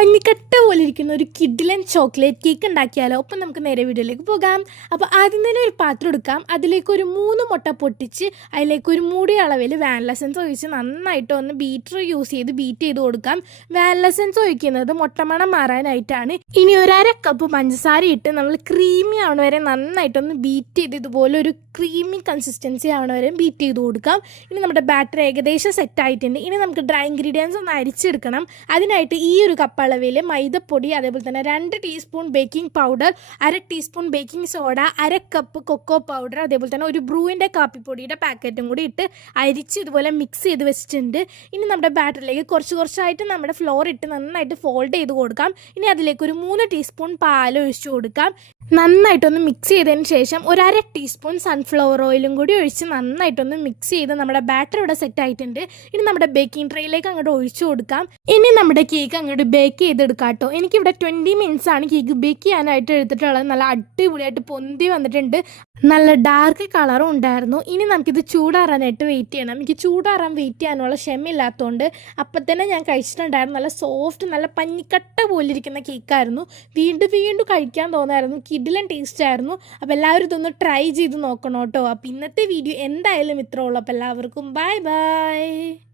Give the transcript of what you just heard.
പഞ്ഞിക്കട്ട പോലെ ഇരിക്കുന്ന ഒരു കിഡിലൻ ചോക്ലേറ്റ് കേക്ക് ഉണ്ടാക്കിയാലോ? അപ്പം നമുക്ക് നേരെ വീഡിയോയിലേക്ക് പോകാം. അപ്പോൾ ആദ്യം തന്നെ ഒരു പാത്രം എടുക്കാം. അതിലേക്ക് ഒരു മൂന്ന് മുട്ട പൊട്ടിച്ച് അതിലേക്ക് ഒരു മൂടി അളവിൽ വാനില എസൻസ് ഒഴിച്ച് നന്നായിട്ട് ഒന്ന് ബീറ്റർ യൂസ് ചെയ്ത് ബീറ്റ് ചെയ്ത് കൊടുക്കാം. വാനില എസൻസ് ഒഴിക്കുന്നത് മുട്ടമണം മാറാനായിട്ടാണ്. ഇനി ഒരു അര കപ്പ് പഞ്ചസാര ഇട്ട് നമ്മൾ ക്രീമി ആവണ വരെ നന്നായിട്ടൊന്ന് ബീറ്റ് ചെയ്ത് ഇതുപോലെ ഒരു ക്രീമി കൺസിസ്റ്റൻസി ആവണ വരെ ബീറ്റ് ചെയ്ത് കൊടുക്കാം. ഇനി നമ്മുടെ ബാറ്റർ ഏകദേശം സെറ്റ് ആയിട്ടുണ്ട്. ഇനി നമുക്ക് ഡ്രൈ ഇൻഗ്രീഡിയൻസ് ഒന്ന് അരിച്ചെടുക്കണം. അതിനായിട്ട് ഈ ഒരു കപ്പ് അളവിൽ മൈദപ്പൊടി അതേപോലെ തന്നെ രണ്ട് ടീസ്പൂൺ ബേക്കിംഗ് പൗഡർ അര ടീസ്പൂൺ ബേക്കിംഗ് സോഡ അര കപ്പ് കൊക്കോ പൗഡർ അതേപോലെ തന്നെ ഒരു ബ്രൂവിന്റെ കാപ്പിപ്പൊടിയുടെ പാക്കറ്റും കൂടി ഇട്ട് അരിച്ച് ഇതുപോലെ മിക്സ് ചെയ്ത് വെച്ചിട്ടുണ്ട്. ഇനി നമ്മുടെ ബാറ്ററിലേക്ക് കുറച്ച് കുറച്ചായിട്ട് നമ്മുടെ ഫ്ലോർ ഇട്ട് നന്നായിട്ട് ഫോൾഡ് ചെയ്ത് കൊടുക്കാം. ഇനി അതിലേക്ക് ഒരു മൂന്ന് ടീസ്പൂൺ പാൽ ഒഴിച്ചു കൊടുക്കാം. നന്നായിട്ടൊന്ന് മിക്സ് ചെയ്തതിന് ശേഷം ഒരു അര ടീസ്പൂൺ സൺഫ്ലവർ ഓയിലും കൂടി ഒഴിച്ച് നന്നായിട്ടൊന്ന് മിക്സ് ചെയ്ത് നമ്മുടെ ബാറ്റർ ഇവിടെ സെറ്റ് ആയിട്ടുണ്ട്. ഇനി നമ്മുടെ ബേക്കിംഗ് ട്രേയിലേക്ക് അങ്ങോട്ട് ഒഴിച്ചു കൊടുക്കാം. ഇനി നമ്മുടെ കേക്ക് അങ്ങോട്ട് ബേക്ക് ചെയ്തെടുക്കാം കേട്ടോ എനിക്കിവിടെ ട്വന്റി മിനിറ്റ്സ് ആണ് കേക്ക് ബേക്ക് ചെയ്യാനായിട്ട് എടുത്തിട്ടുള്ളത്. നല്ല അടിപൊളിയായിട്ട് പൊന്തി വന്നിട്ടുണ്ട്. നല്ല ഡാർക്ക് കളറും ഉണ്ടായിരുന്നു. ഇനി നമുക്കിത് ചൂടാറാനായിട്ട് വെയിറ്റ് ചെയ്യണം. എനിക്ക് ചൂടാറാൻ വെയിറ്റ് ചെയ്യാനുള്ള ക്ഷമയില്ലാത്തതുകൊണ്ട് അപ്പം തന്നെ ഞാൻ കഴിച്ചിട്ടുണ്ടായിരുന്നു. നല്ല സോഫ്റ്റ് നല്ല പഞ്ഞിക്കട്ട പോലെ ഇരിക്കുന്ന കേക്കായിരുന്നു വീണ്ടും വീണ്ടും കഴിക്കാൻ തോന്നായിരുന്നു. കിഡിലൻ ടേസ്റ്റ് ആയിരുന്നു. അപ്പോൾ എല്ലാവരും ഇതൊന്ന് ട്രൈ ചെയ്ത് നോക്കണം കേട്ടോ. അപ്പോൾ ഇന്നത്തെ വീഡിയോ എന്തായാലും ഇത്ര ഉള്ളൂ. അപ്പോൾ എല്ലാവർക്കും ബൈ ബൈ